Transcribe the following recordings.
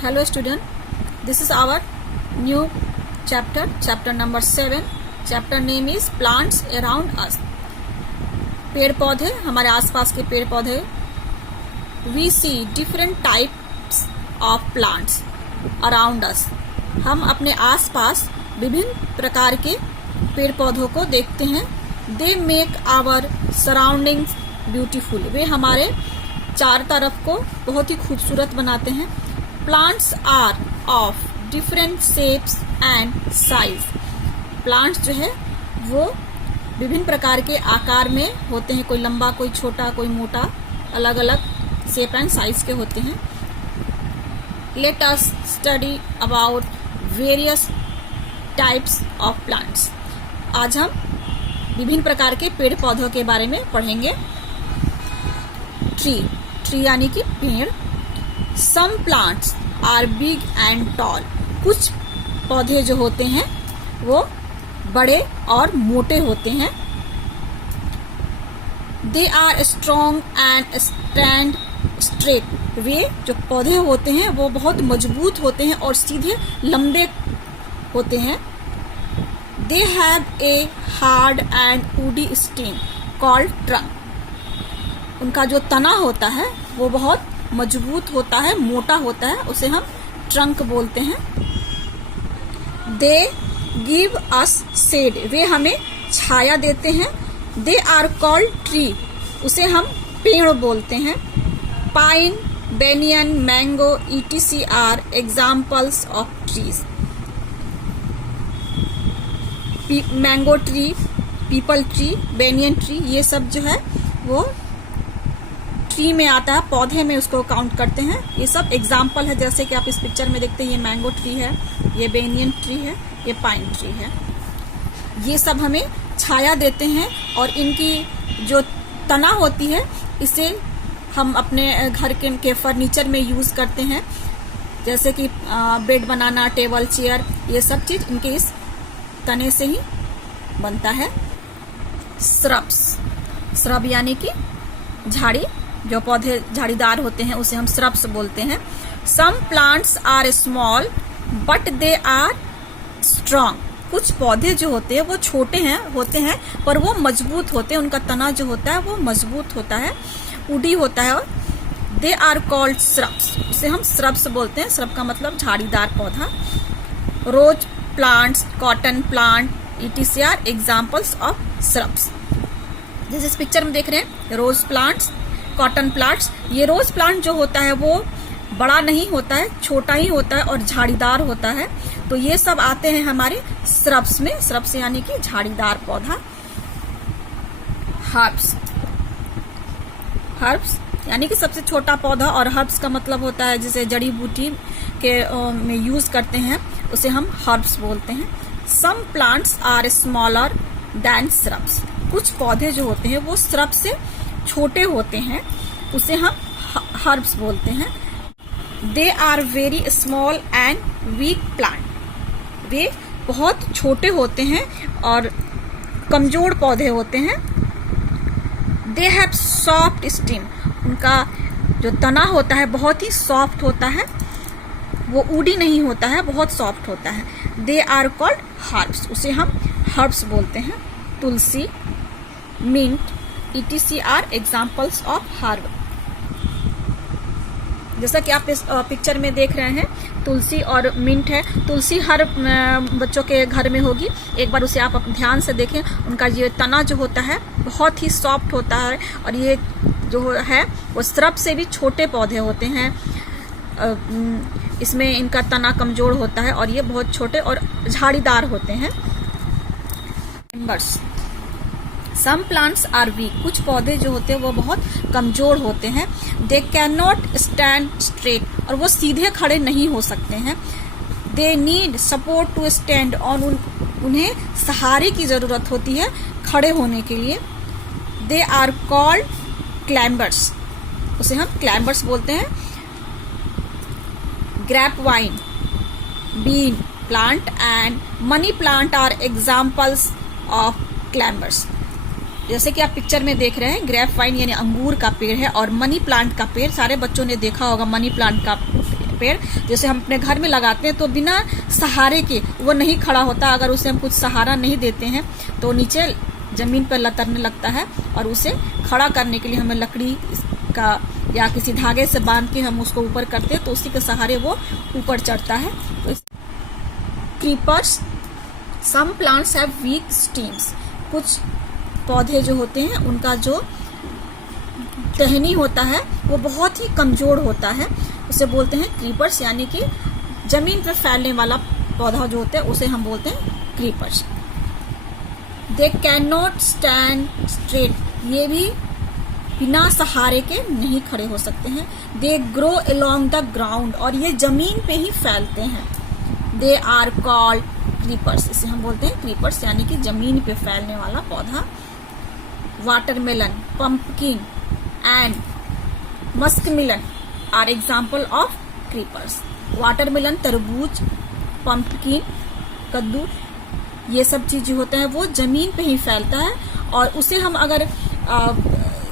Hello student, this is our new chapter number 7. Chapter name is plants around us. पेड़ पौधे, हमारे आसपास के पेड़ पौधे. We see different types of plants around us. हम अपने आसपास विभिन्न प्रकार के पेड़ पौधों को देखते हैं. They make our surroundings beautiful. वे हमारे चार तरफ को बहुत ही खूबसूरत बनाते हैं. Plants are of different shapes and size. Plants जो है वो विभिन्न प्रकार के आकार में होते हैं. कोई लंबा, कोई छोटा, कोई मोटा, अलग अलग शेप एंड साइज के होते हैं. Let us study about various types of plants. आज हम विभिन्न प्रकार के पेड़ पौधों के बारे में पढ़ेंगे. ट्री यानी कि पेड़. Some plants are big and tall. कुछ पौधे जो होते हैं वो बड़े और मोटे होते हैं. They are strong and stand straight. वे जो पौधे होते हैं वो बहुत मजबूत होते हैं और सीधे लंबे होते हैं. They have a hard and woody stem called trunk. उनका जो तना होता है वो बहुत मजबूत होता है, मोटा होता है, उसे हम ट्रंक बोलते हैं. They give us shade. वे हमें छाया देते हैं. They are called tree. उसे हम पेड़ बोलते हैं. Pine, banyan, mango, etc. are examples of trees. Mango tree, people tree, banyan tree, ये सब जो है वो ट्री में आता है. पौधे में उसको काउंट करते हैं. ये सब एग्जाम्पल है. जैसे कि आप इस पिक्चर में देखते हैं, ये मैंगो ट्री है, ये बेनियन ट्री है, ये पाइन ट्री है. ये सब हमें छाया देते हैं और इनकी जो तना होती है इसे हम अपने घर के फर्नीचर में यूज करते हैं. जैसे कि बेड बनाना, टेबल, चेयर, ये सब चीज इनके इस तने से ही बनता है. श्रब यानी कि झाड़ी, जो पौधे झाड़ीदार होते हैं उसे हम श्रब्स बोलते हैं. Some plants are small but they are strong. कुछ पौधे जो होते हैं वो छोटे होते हैं पर वो मजबूत होते हैं. उनका तना जो होता है वो मजबूत होता है, उडी होता है. और दे आर कॉल्ड श्रब्स. उसे हम श्रब्स बोलते हैं. श्रब का मतलब झाड़ीदार पौधा. Rose plants, cotton plant, etc. Are examples of shrubs. जैसे इस पिक्चर में देख रहे हैं, रोज प्लांट्स, कॉटन प्लांट्स. ये रोज प्लांट जो होता है वो बड़ा नहीं होता है, छोटा ही होता है और झाड़ीदार होता है. तो ये सब आते हैं हमारे श्रब्स में. श्रब्स यानी कि झाड़ीदार पौधा. हर्ब्स यानी कि सबसे छोटा पौधा. और हर्ब्स का मतलब होता है जिसे जड़ी बूटी के में यूज करते हैं, उसे हम हर्ब्स बोलते हैं. Some plants are smaller than shrubs. कुछ पौधे जो होते हैं वो श्रब से छोटे होते हैं, उसे हम हर्ब्स बोलते हैं. They are very small and weak plant. वे बहुत छोटे होते हैं और कमजोर पौधे होते हैं. They have soft stem. उनका जो तना होता है बहुत ही सॉफ्ट होता है, वो ऊडी नहीं होता है, बहुत सॉफ्ट होता है. They are called herbs. उसे हम हर्ब्स बोलते हैं. Tulsi, mint, etc. Are examples of herb. जैसा कि आप इस पिक्चर में देख रहे हैं, तुलसी और मिंट है. तुलसी हर बच्चों के घर में होगी. एक बार उसे आप ध्यान से देखें. उनका ये तना जो होता है बहुत ही सॉफ्ट होता है और ये जो है वो श्रब से भी छोटे पौधे होते हैं. इसमें इनका तना कमजोर होता है और ये बहुत छोटे और झाड़ीदार होते हैं. Some plants are weak. कुछ पौधे जो होते हैं वो बहुत कमजोर होते हैं. They can not stand straight. और वो सीधे खड़े नहीं हो सकते हैं. They need support to stand on. उन्हें सहारे की जरूरत होती है खड़े होने के लिए. They are called climbers. उसे हम क्लाइंबर्स बोलते हैं. Grape vine, bean plant and money plant are examples of climbers. जैसे कि आप पिक्चर में देख रहे हैं, ग्रेप वाइन यानी अंगूर का पेड़ है और मनी प्लांट का पेड़. सारे बच्चों ने देखा होगा मनी प्लांट का पेड़ जैसे हम अपने घर में लगाते हैं तो बिना सहारे के वो नहीं खड़ा होता। अगर उसे हम कुछ सहारा नहीं देते हैं तो नीचे जमीन पर लतरने लगता है, और उसे खड़ा करने के लिए हमें लकड़ी का या किसी धागे से बांध के हम उसको ऊपर करते हैं तो उसी के सहारे वो ऊपर चढ़ता है। तो creepers, some plants have weak stems, कुछ पौधे जो होते हैं उनका जो टहनी होता है वो बहुत ही कमजोर होता है, उसे बोलते हैं क्रीपर्स, यानी कि जमीन पर फैलने वाला पौधा जो होता है उसे हम बोलते हैं creepers. They can not stand straight, ये भी बिना सहारे के नहीं खड़े हो सकते हैं। They grow along the ground, और ये जमीन पे ही फैलते हैं। दे आर कॉल्ड क्रीपर्स, इसे हम बोलते हैं क्रीपर्स, यानी कि जमीन पे फैलने वाला पौधा। Watermelon, pumpkin and muskmelon are example of creepers. Watermelon तरबूज, पंपकिन कद्दू, ये सब चीज जो होता है वो जमीन पे ही फैलता है, और उसे हम अगर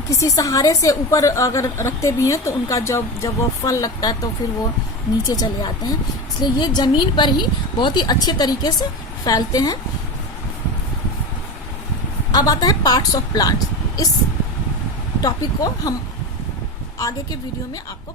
किसी सहारे से ऊपर अगर रखते भी हैं तो उनका जब वो फल लगता है तो फिर वो नीचे चले आते हैं, इसलिए ये जमीन पर ही बहुत ही अच्छे तरीके से फैलते हैं। अब आता है पार्ट्स ऑफ प्लांट्स। इस टॉपिक को हम आगे के वीडियो में आपको